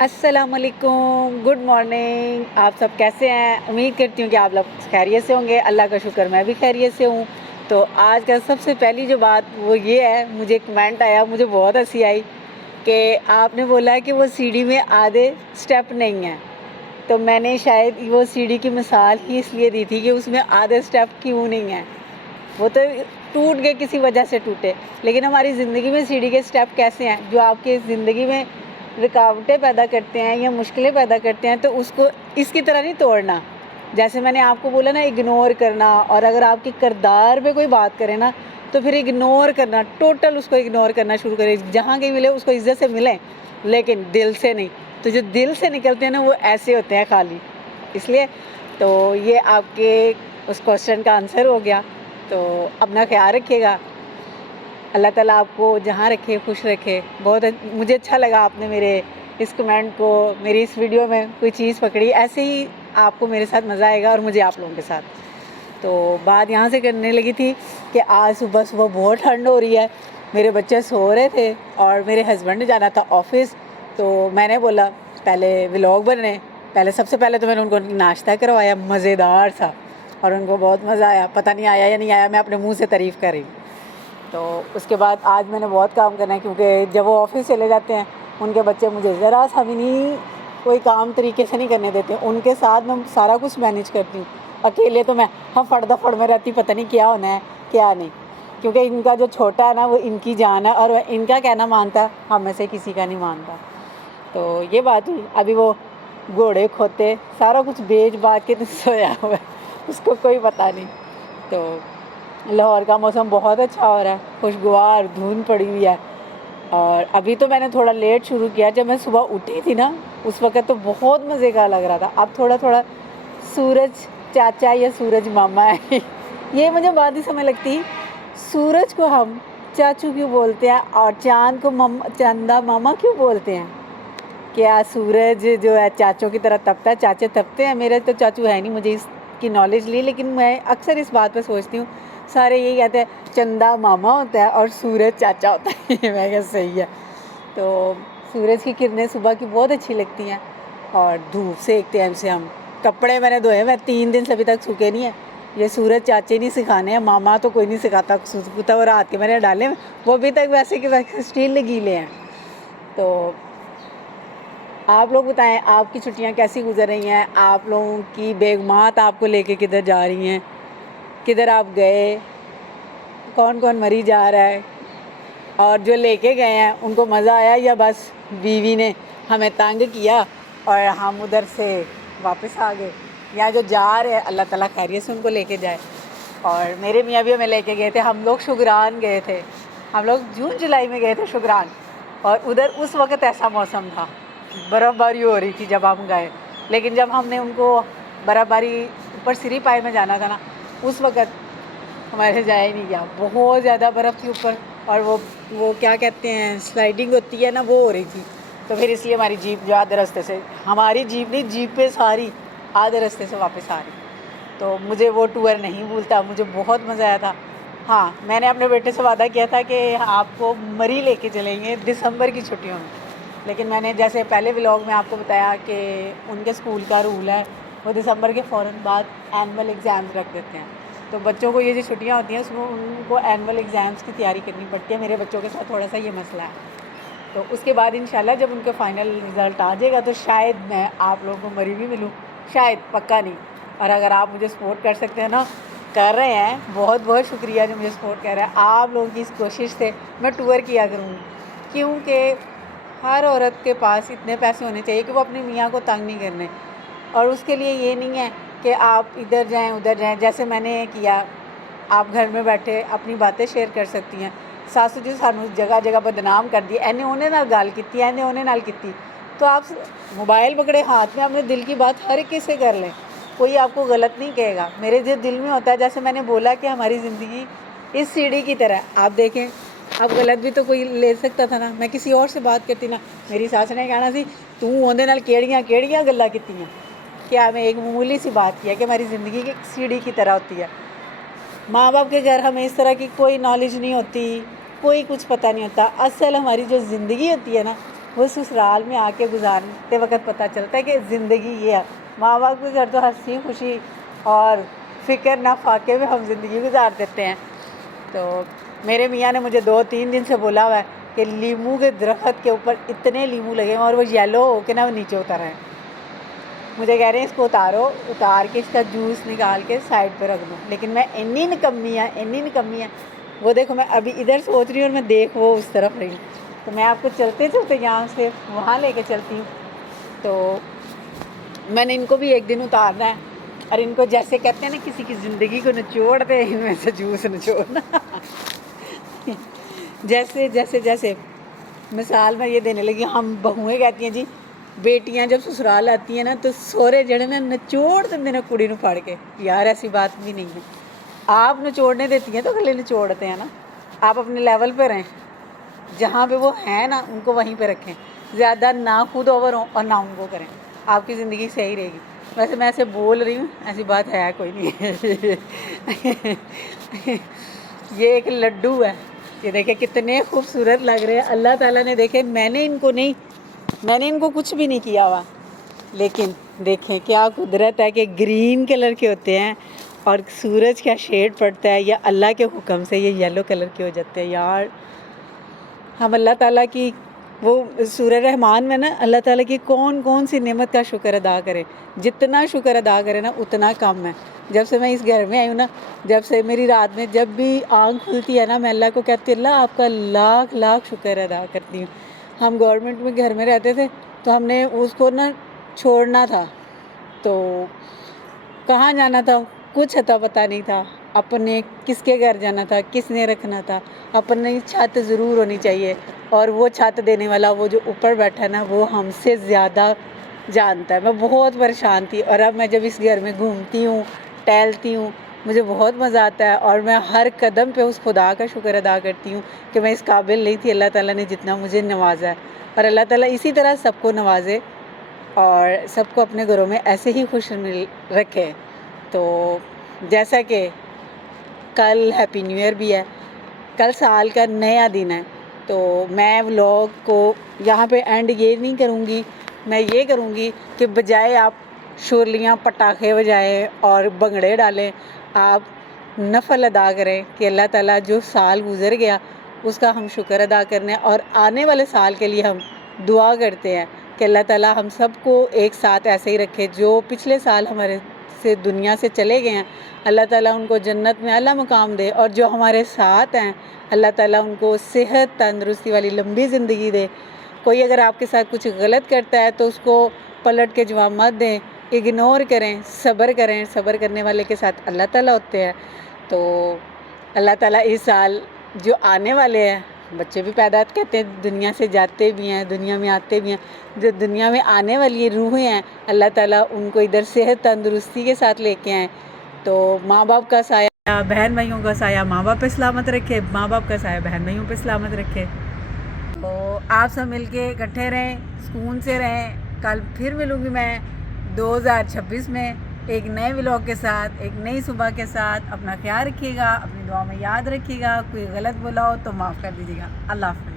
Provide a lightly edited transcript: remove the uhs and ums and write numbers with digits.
السلام علیکم، good morning. آپ سب کیسے ہیں؟ امید کرتی ہوں کہ آپ لوگ خیریت سے ہوں گے. اللہ کا شکر میں بھی خیریت سے ہوں. تو آج کا سب سے پہلی جو بات وہ یہ ہے، مجھے کمنٹ آیا، مجھے بہت ہنسی آئی کہ آپ نے بولا کہ وہ سی ڈی میں آدھے سٹیپ نہیں ہیں. تو میں نے شاید وہ سی ڈی کی مثال ہی اس لیے دی تھی کہ اس میں آدھے سٹیپ کیوں نہیں ہیں. وہ تو ٹوٹ گئے، کسی وجہ سے ٹوٹے، لیکن ہماری زندگی میں سی ڈی کے سٹیپ کیسے ہیں جو آپ کی زندگی میں رکاوٹیں پیدا کرتے ہیں یا مشکلیں پیدا کرتے ہیں. تو اس کو اس کی طرح نہیں توڑنا. جیسے میں نے آپ کو بولا نا، اگنور کرنا. اور اگر آپ کی کردار پہ کوئی بات کرے نا تو پھر اگنور کرنا، ٹوٹل اس کو اگنور کرنا شروع کرے. جہاں کہیں ملے اس کو عزت سے ملیں، لیکن دل سے نہیں. تو جو دل سے نکلتے ہیں نا وہ ایسے ہوتے ہیں خالی. اس لیے تو یہ آپ کے اس کوشچن کا آنسر ہو گیا. تو اپنا خیال رکھیے گا. اللہ تعالیٰ آپ کو جہاں رکھے خوش رکھے. بہت مجھے اچھا لگا آپ نے میرے اس کمنٹ کو، میری اس ویڈیو میں کوئی چیز پکڑی. ایسے ہی آپ کو میرے ساتھ مزہ آئے گا اور مجھے آپ لوگوں کے ساتھ. تو بات یہاں سے کرنے لگی تھی کہ آج صبح صبح بہت ٹھنڈ ہو رہی ہے. میرے بچے سو رہے تھے اور میرے ہسبینڈ نے جانا تھا آفس. تو میں نے بولا پہلے ولاگ بننے. سب سے پہلے تو میں نے ان کو ناشتہ کروایا، مزیدار تھا اور ان کو بہت مزہ آیا. پتہ نہیں آیا یا نہیں آیا، میں اپنے منہ سے تعریف کر رہی. تو اس کے بعد آج میں نے بہت کام کرنا ہے، کیونکہ جب وہ آفس چلے جاتے ہیں ان کے بچے مجھے ذرا سا بھی نہیں کوئی کام طریقے سے نہیں کرنے دیتے. ان کے ساتھ میں سارا کچھ مینیج کرتی ہوں. اکیلے تو میں فڑ دفڑ میں رہتی، پتہ نہیں کیا ہونا ہے کیا نہیں. کیونکہ ان کا جو چھوٹا ہے نا وہ ان کی جان ہے، اور ان کا کہنا مانتا، ہم میں سے کسی کا نہیں مانتا. تو یہ بات ہوئی. ابھی وہ گھوڑے کھوتے سارا کچھ بیچ باچ کے سویا ہوا ہے، اس کو کوئی پتہ نہیں. تو لاہور کا موسم بہت اچھا ہو رہا ہے، خوشگوار دھند پڑی ہوئی ہے. اور ابھی تو میں نے تھوڑا لیٹ شروع کیا. جب میں صبح اٹھی تھی نا اس وقت تو بہت مزے کا لگ رہا تھا. اب تھوڑا تھوڑا سورج چاچا یا سورج ماما ہے یہ مجھے بات ہی سمجھ لگتی. سورج کو ہم چاچو کیوں بولتے ہیں اور چاند کو چندا ماما کیوں بولتے ہیں؟ کیا سورج جو ہے چاچوں کی طرح تپتا ہے؟ چاچے تپتے ہیں؟ میرے تو چاچو ہے نہیں، مجھے اس کی نالج لی، لیکن میں اکثر اس بات پہ سوچتی ہوں. سارے یہی کہتے ہیں چندا ماما ہوتا ہے اور سورج چاچا ہوتا ہے میں کہا صحیح ہے. تو سورج کی کرنیں صبح کی بہت اچھی لگتی ہیں اور دھوپ سیکتے ہیں سے ہم. کپڑے میں نے دھوئے، میں 3 دن سے ابھی تک سوکھے نہیں ہیں. یہ سورج چاچے نہیں سکھانے ہیں، ماما تو کوئی نہیں سکھاتا. سوکھتا وہ رات کے میں نے ڈالے، وہ ابھی تک ویسے کہ ویسے اسٹیل گیلے ہیں. تو آپ لوگ بتائیں آپ کی چھٹیاں کیسی گزر رہی ہیں؟ آپ لوگوں کی بیگمات آپ کو لے کے کدھر جا رہی ہیں؟ کدھر آپ گئے؟ کون کون مری جا رہا ہے؟ اور جو لے کے گئے ہیں ان کو مزہ آیا یا بس بیوی نے ہمیں تنگ کیا اور ہم ادھر سے واپس آ گئے؟ یا جو جا رہے ہیں اللہ تعالیٰ خیریت سے ان کو لے کے جائے. اور میرے میاں بھی ہمیں لے کے گئے تھے. ہم لوگ شگران گئے تھے. ہم لوگ جون جولائی میں گئے تھے شگران، اور ادھر اس وقت ایسا موسم تھا، برف باری ہو رہی تھی جب ہم گئے. لیکن جب ہم نے ان کو برف باری اوپر سری پائے میں جانا تھا نا، اس وقت ہمارے سے جایا ہی نہیں گیا. بہت زیادہ برف تھی اوپر، اور وہ کیا کہتے ہیں سلائڈنگ ہوتی ہے نا، وہ ہو رہی تھی. تو پھر اس لیے ہماری جیپ جو آدھے راستے سے، ہماری جیپ نہیں، جیپ پہ ساری آدھے راستے سے واپس آ رہی. تو مجھے وہ ٹور نہیں بھولتا، مجھے بہت مزہ آیا تھا. ہاں، میں نے اپنے بیٹے سے وعدہ کیا تھا کہ آپ کو مری لے کے چلیں گے دسمبر کی چھٹیوں میں. لیکن میں نے جیسے پہلے ولاگ میں آپ کو بتایا کہ ان کے اسکول کا رول ہے وہ دسمبر کے فوراً بعد اینول ایگزامز رکھ دیتے ہیں. تو بچوں کو یہ جو چھٹیاں ہوتی ہیں اس میں ان کو اینول ایگزامس کی تیاری کرنی پڑتی ہے. میرے بچوں کے ساتھ تھوڑا سا یہ مسئلہ ہے. تو اس کے بعد انشاءاللہ جب ان کے فائنل رزلٹ آ جائے گا تو شاید میں آپ لوگوں کو مری بھی ملوں، شاید، پکا نہیں. اور اگر آپ مجھے سپورٹ کر سکتے ہیں نا، کر رہے ہیں، بہت بہت شکریہ جو مجھے سپورٹ کر رہے ہیں. آپ لوگوں کی اس کوشش سے میں ٹور کیا کروں گی، کیونکہ ہر عورت کے پاس اتنے پیسے ہونے چاہیے کہ وہ اپنی میاں کو تنگ نہیں کرنے. اور اس کے لیے یہ نہیں ہے کہ آپ ادھر جائیں ادھر جائیں. جیسے میں نے کیا، آپ گھر میں بیٹھے اپنی باتیں شیئر کر سکتی ہیں. ساسو جی سانو جگہ جگہ بدنام کر دی، اینے اونے نال گال کیتی، اینے اونے نال کیتی. تو آپ موبائل پکڑے ہاتھ میں، اپنے دل کی بات ہر ایک سے کر لیں، کوئی آپ کو غلط نہیں کہے گا. میرے جو دل میں ہوتا ہے، جیسے میں نے بولا کہ ہماری زندگی اس سی ڈی کی طرح. آپ دیکھیں، اب غلط بھی تو کوئی لے سکتا تھا نا. میں کسی اور سے بات کرتی نا، میری ساس نے کہنا سی تو اندے نال کیڑیاں کیڑیاں گلاں کیتیاں. کیا میں ایک معمولی سی بات کیا کہ ہماری زندگی کی ایک سی ڈی کی طرح ہوتی ہے. ماں باپ کے گھر ہمیں اس طرح کی کوئی نالج نہیں ہوتی، کوئی کچھ پتہ نہیں ہوتا. اصل ہماری جو زندگی ہوتی ہے نا، وہ سسرال میں آ کے گزارتے وقت پتہ چلتا ہے کہ زندگی یہ ہے. ماں باپ کے گھر تو ہنسی خوشی اور فکر نہ فاقے میں ہم زندگی گزار دیتے ہیں. تو میرے میاں نے مجھے 2-3 دن سے بولا ہوا ہے کہ لیمو کے درخت کے اوپر اتنے لیمو لگے ہیں اور وہ یلو ہو کے نا وہ نیچے اتر ہیں. مجھے کہہ رہے ہیں اس کو اتار کے اس کا جوس نکال کے سائڈ پہ رکھ دوں. لیکن میں اتنی نکمی ہے وہ دیکھو میں ابھی ادھر سوچ رہی ہوں اور میں دیکھ وہ اس طرف رہی. تو میں آپ کو چلتے یہاں سے وہاں لے کے چلتی ہوں. تو میں نے ان کو بھی ایک دن اتارنا ہے اور ان کو جیسے کہتے ہیں نا کسی کی زندگی کو نچوڑ دے ان میں سے جوس نچوڑنا. جیسے مثال میں یہ دینے لگی. ہم بہویں کہتی ہیں جی بیٹیاں جب سسرال آتی ہیں نا تو سورے جڑے نا نچوڑ دیں نا کڑی نو پھڑ کے. یار ایسی بات بھی نہیں ہے. آپ نچوڑنے دیتی ہیں تو اگلے نچوڑتے ہیں نا. آپ اپنے لیول پہ رہیں, جہاں پہ وہ ہیں نا ان کو وہیں پہ رکھیں. زیادہ نہ خود اوور ہوں اور نہ ان کو کریں. آپ کی زندگی صحیح رہے گی. ویسے میں ایسے بول رہی ہوں, ایسی بات ہے کوئی نہیں. یہ ایک لڈو ہے. یہ دیکھیں کتنے خوبصورت لگ رہے ہیں. اللہ تعالیٰ نے دیکھے میں نے ان کو کچھ بھی نہیں کیا ہوا, لیکن دیکھیں کیا قدرت ہے کہ گرین کلر کے ہوتے ہیں اور سورج کا شیڈ پڑتا ہے یا اللہ کے حکم سے یہ یلو کلر کے ہو جاتے ہیں. یار ہم اللہ تعالیٰ کی وہ سورہ رحمان میں نا اللہ تعالیٰ کی کون سی نعمت کا شکر ادا کرے. جتنا شکر ادا کرے نا اتنا کم ہے. جب سے میں اس گھر میں آئی ہوں نا, جب سے میری رات میں جب بھی آنکھ کھلتی ہے نا میں اللہ کو کہتی ہوں اللہ آپ کا لاکھ شکر ادا کرتی ہوں. ہم گورنمنٹ میں گھر میں رہتے تھے تو ہم نے اس کو نا چھوڑنا تھا تو کہاں جانا تھا کچھ اتا پتہ نہیں تھا. اپنے کس کے گھر جانا تھا, کس نے رکھنا تھا. اپنی چھت ضرور ہونی چاہیے اور وہ چھت دینے والا وہ جو اوپر بیٹھا ہے نا وہ ہم سے زیادہ جانتا ہے. میں بہت پریشان تھی اور اب میں جب اس گھر میں گھومتی ہوں ٹہلتی ہوں مجھے بہت مزہ آتا ہے اور میں ہر قدم پہ اس خدا کا شکر ادا کرتی ہوں کہ میں اس قابل نہیں تھی. اللہ تعالیٰ نے جتنا مجھے نوازا ہے اور اللہ تعالیٰ اسی طرح سب کو نوازے اور سب کو اپنے گھروں میں ایسے ہی خوش رکھے. تو جیسا کہ کل ہیپی نیو ایئر بھی ہے, کل سال کا نیا دن ہے, تو میں ولاگ کو یہاں پہ اینڈ یہ نہیں کروں گی. میں یہ کروں گی کہ بجائے آپ شورلیاں پٹاخے بجائیں اور بھنگڑے ڈالیں, آپ نفل ادا کریں کہ اللہ تعالیٰ جو سال گزر گیا اس کا ہم شکر ادا کرنے اور آنے والے سال کے لیے ہم دعا کرتے ہیں کہ اللہ تعالیٰ ہم سب کو ایک ساتھ ایسے ہی رکھے. جو پچھلے سال ہمارے سے دنیا سے چلے گئے ہیں اللہ تعالیٰ ان کو جنت میں اعلیٰ مقام دے, اور جو ہمارے ساتھ ہیں اللہ تعالیٰ ان کو صحت تندرستی والی لمبی زندگی دے. کوئی اگر آپ کے ساتھ کچھ غلط کرتا ہے تو اس کو پلٹ کے جواب مت دیں, اگنور کریں, صبر کریں. صبر کرنے والے کے ساتھ اللہ تعالیٰ ہوتے ہیں. تو اللہ تعالیٰ اس سال جو آنے والے ہیں, بچے بھی پیدا کہتے ہیں دنیا سے جاتے بھی ہیں دنیا میں آتے بھی ہیں, جو دنیا میں آنے والی روحیں ہیں اللہ تعالیٰ ان کو ادھر صحت تندرستی کے ساتھ لے کے آئیں. تو ماں باپ کا سایہ بہن بھائیوں کا سایہ ماں باپ پہ سلامت رکھے, ماں باپ کا سایہ بہن بھائیوں پہ سلامت رکھے. تو آپ سب مل کے اکٹھے رہیں, سکون سے رہیں. کل پھر ملوں گی میں 2026 میں ایک نئے ولاگ کے ساتھ, ایک نئی صبح کے ساتھ. اپنا خیال رکھیے گا, اپنی دعا میں یاد رکھیے گا. کوئی غلط بولا ہو تو معاف کر دیجیے گا. اللہ حافظ.